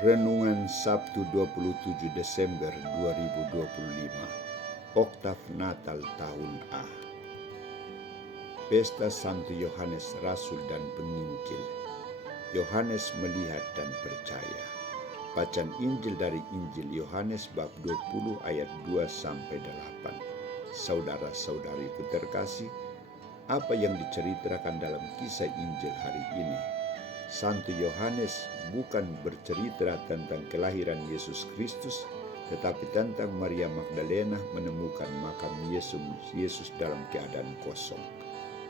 Renungan Sabtu 27 Desember 2025, Oktav Natal tahun A. Pesta Santo Yohanes Rasul dan Penginjil. Yohanes melihat dan percaya. Bacaan Injil dari Injil Yohanes bab 20 ayat 2-8. Saudara-saudariku terkasih, apa yang diceritakan dalam kisah Injil hari ini? Santo Yohanes bukan bercerita tentang kelahiran Yesus Kristus, tetapi tentang Maria Magdalena menemukan makam Yesus dalam keadaan kosong.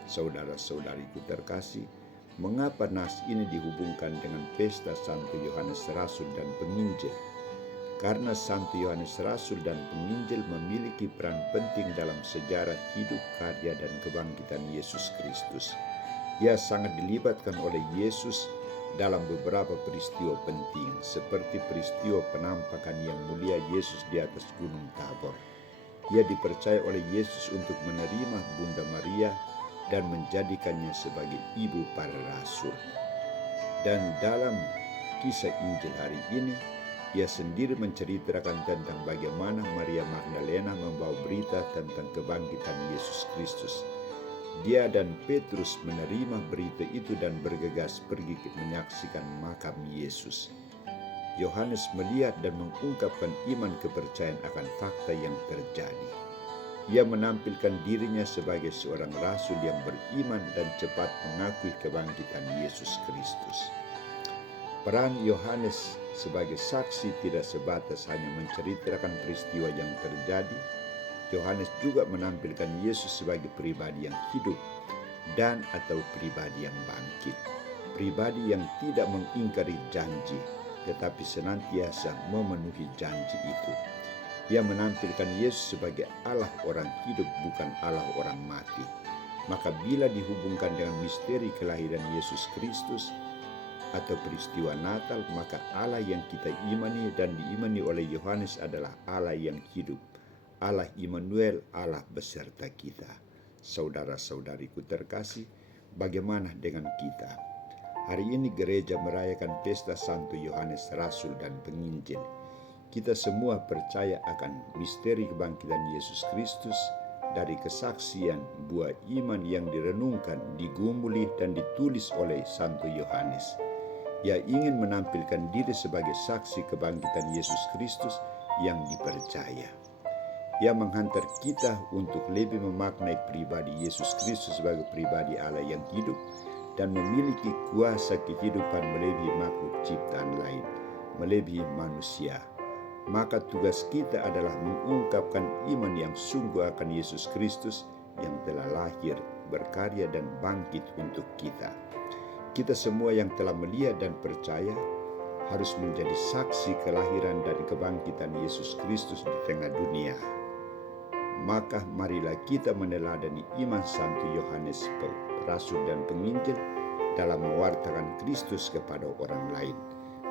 Saudara-saudariku terkasih, mengapa nas ini dihubungkan dengan pesta Santo Yohanes Rasul dan Penginjil? Karena Santo Yohanes Rasul dan Penginjil memiliki peran penting dalam sejarah hidup, karya, dan kebangkitan Yesus Kristus. Ia sangat dilibatkan oleh Yesus dalam beberapa peristiwa penting, seperti peristiwa penampakan yang mulia Yesus di atas Gunung Tabor. Ia dipercaya oleh Yesus untuk menerima Bunda Maria dan menjadikannya sebagai ibu para rasul. Dan dalam kisah Injil hari ini, ia sendiri menceritakan tentang bagaimana Maria Magdalena membawa berita tentang kebangkitan Yesus Kristus. Dia dan Petrus menerima berita itu dan bergegas pergi menyaksikan makam Yesus. Yohanes melihat dan mengungkapkan iman kepercayaan akan fakta yang terjadi. Ia menampilkan dirinya sebagai seorang rasul yang beriman dan cepat mengakui kebangkitan Yesus Kristus. Peran Yohanes sebagai saksi tidak sebatas hanya menceritakan peristiwa yang terjadi. Yohanes juga menampilkan Yesus sebagai pribadi yang hidup dan atau pribadi yang bangkit. Pribadi yang tidak mengingkari janji, tetapi senantiasa memenuhi janji itu. Ia menampilkan Yesus sebagai Allah orang hidup, bukan Allah orang mati. Maka bila dihubungkan dengan misteri kelahiran Yesus Kristus atau peristiwa Natal, maka Allah yang kita imani dan diimani oleh Yohanes adalah Allah yang hidup, Allah Immanuel, Allah beserta kita. Saudara-saudariku terkasih, bagaimana dengan kita? Hari ini gereja merayakan pesta Santo Yohanes Rasul dan Penginjil. Kita semua percaya akan misteri kebangkitan Yesus Kristus dari kesaksian buah iman yang direnungkan, digumuli dan ditulis oleh Santo Yohanes. Ia ingin menampilkan diri sebagai saksi kebangkitan Yesus Kristus yang dipercaya. Ia menghantar kita untuk lebih memaknai pribadi Yesus Kristus sebagai pribadi Allah yang hidup dan memiliki kuasa kehidupan melebihi makhluk ciptaan lain, melebihi manusia. Maka tugas kita adalah mengungkapkan iman yang sungguh akan Yesus Kristus yang telah lahir, berkarya dan bangkit untuk kita. Kita semua yang telah melihat dan percaya harus menjadi saksi kelahiran dan kebangkitan Yesus Kristus di tengah dunia. Maka marilah kita meneladani iman Santo Yohanes Rasul dan Penginjil dalam mewartakan Kristus kepada orang lain.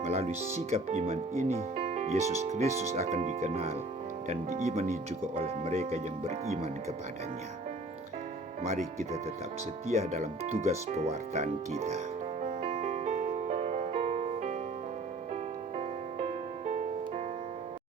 Melalui sikap iman ini, Yesus Kristus akan dikenal dan diimani juga oleh mereka yang beriman kepadanya. Mari kita tetap setia dalam tugas pewartaan kita.